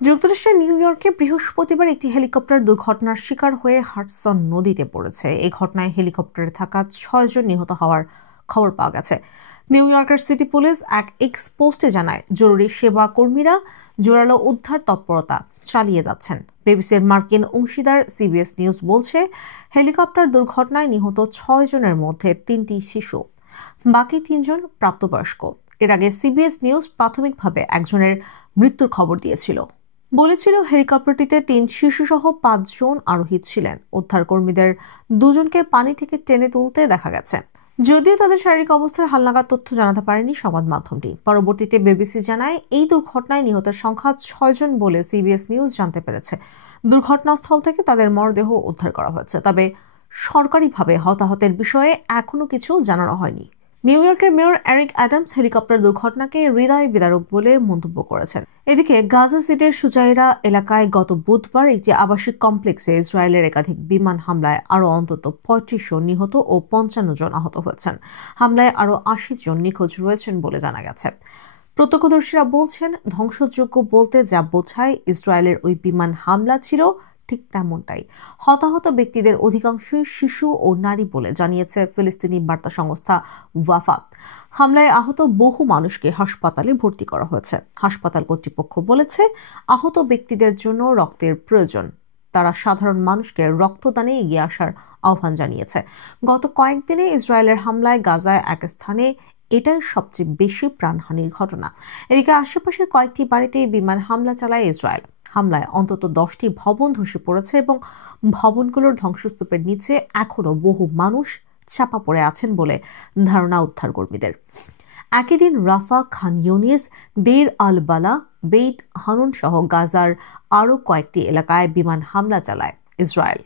যুক্তরাষ্ট্রের নিউ ইয়র্কে বৃহস্পতিবার একটি হেলিকপ্টার দুর্ঘটনার শিকার হয়ে হাডসন নদীতে পড়েছে। এই ঘটনায় হেলিকপ্টারে থাকা 6 জন নিহত হওয়ার খবর পাওয়া গেছে। নিউ ইয়র্কের সিটি পুলিশ এক এক্স পোস্টে জানায়, জরুরি সেবা কর্মীরা জোরালো উদ্ধার তৎপরতা চালিয়ে যাচ্ছেন। বিবিসির মার্কিন অংশীদার সিবিএস নিউজ বলছে, হেলিকপ্টার দুর্ঘটনায় নিহত 6 জনের মধ্যে 3টি শিশু, বাকি 3 জন প্রাপ্তবয়স্ক। এর আগে সিবিএস নিউজ প্রাথমিকভাবে একজনের মৃত্যুর খবর দিয়েছিল। বলেছিল, হেলিকপ্টারটিতে 3 শিশুসহ 5 জন আরোহী ছিলেন। উদ্ধারকর্মীদের 2 জনকে পানি থেকে টেনে তুলতে দেখা গেছে, যদিও তাদের শারীরিক অবস্থার হালনাগাদ তথ্য জানাতে পারেনি সংবাদ মাধ্যমটি। পরবর্তীতে বিবিসি জানায়, এই দুর্ঘটনায় নিহতের সংখ্যা 6 জন বলে সিবিএস নিউজ জানতে পেরেছে। দুর্ঘটনাস্থল থেকে তাদের মরদেহ উদ্ধার করা হয়েছে, তবে সরকারিভাবে হতাহতের বিষয়ে এখনো কিছু জানানো হয়নি। নিউ ইয়র্কের মেয়র এরিক অ্যাডামস হেলিকপ্টার দুর্ঘটনাকে হৃদয় বিদারক বলে মন্তব্য করেছেন। এদিকে গাজা সিটির সুজাইরা এলাকায় গত বুধবার একটি আবাসিক কমপ্লেক্সে ইসরায়েলের একাধিক বিমান হামলায় আরও অন্তত 35 জন নিহত ও 55 জন আহত হয়েছেন। হামলায় আরও 80 জন নিখোঁজ রয়েছেন বলে জানা গেছে। প্রত্যক্ষদর্শীরা বলছেন, ধ্বংসযোগ্য বলতে যা বোঝায় ইসরায়েলের ওই বিমান হামলা ছিল ঠিক তেমনটাই। হতাহত ব্যক্তিদের অধিকাংশই শিশু ও নারী বলে জানিয়েছে ফিলিস্তিনি বার্তা সংস্থা ওয়াফা। হামলায় আহত বহু মানুষকে হাসপাতালে ভর্তি করা হয়েছে। হাসপাতাল কর্তৃপক্ষ বলেছে, আহত ব্যক্তিদের জন্য রক্তের প্রয়োজন। তারা সাধারণ মানুষকে রক্তদানে এগিয়ে আসার আহ্বান জানিয়েছে। গত কয়েকদিনে ইসরায়েলের হামলায় গাজায় এক স্থানে এটাই সবচেয়ে বেশি প্রাণহানির ঘটনা। এদিকে আশেপাশের কয়েকটি বাড়িতে বিমান হামলা চালায় ইসরায়েল। হামলায় অন্তত 10টি ভবন ধসে পড়েছে এবং ভবনগুলোর ধ্বংসস্তূপের নিচে এখনো বহু মানুষ চাপা পড়ে আছেন বলে ধারণা উদ্ধারকর্মীদের। একই দিন রাফা, খান ইউনিস, দের আল বালা, বেইত হানুন সহ গাজার আরও কয়েকটি এলাকায় বিমান হামলা চালায় ইসরায়েল।